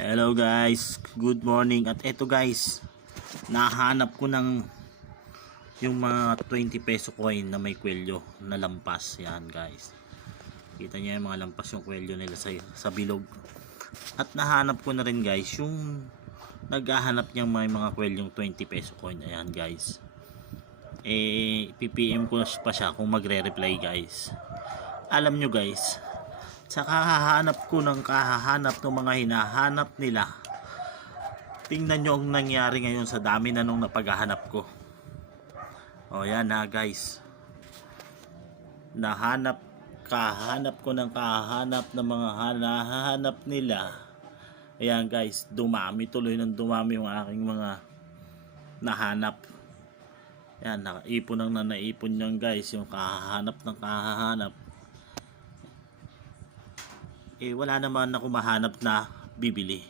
Hello guys, good morning. At eto guys, nahanap ko ng yung mga 20 peso coin na may kwelyo na lampas. Yan guys, kita nyo yung mga lampas yung kwelyo nila sa bilog. At nahanap ko na rin guys yung naghahanap niyang may mga kwelyong 20 peso coin. Ayan guys, PPM ko pa siya kung magre-reply guys. Alam nyo guys, sa kahahanap ko ng kahahanap ng mga hinahanap nila, tingnan nyo ang nangyari ngayon sa dami na nung napaghahanap ko. O yan na guys, kahanap ko ng kahanap ng mga hinahanap nila. Ayan guys, dumami tuloy ng dumami yung aking mga nahanap. Yan, nakaipon ang naipon nyo guys, yung kahanap ng kahanap. Wala naman ako mahanap na bibili.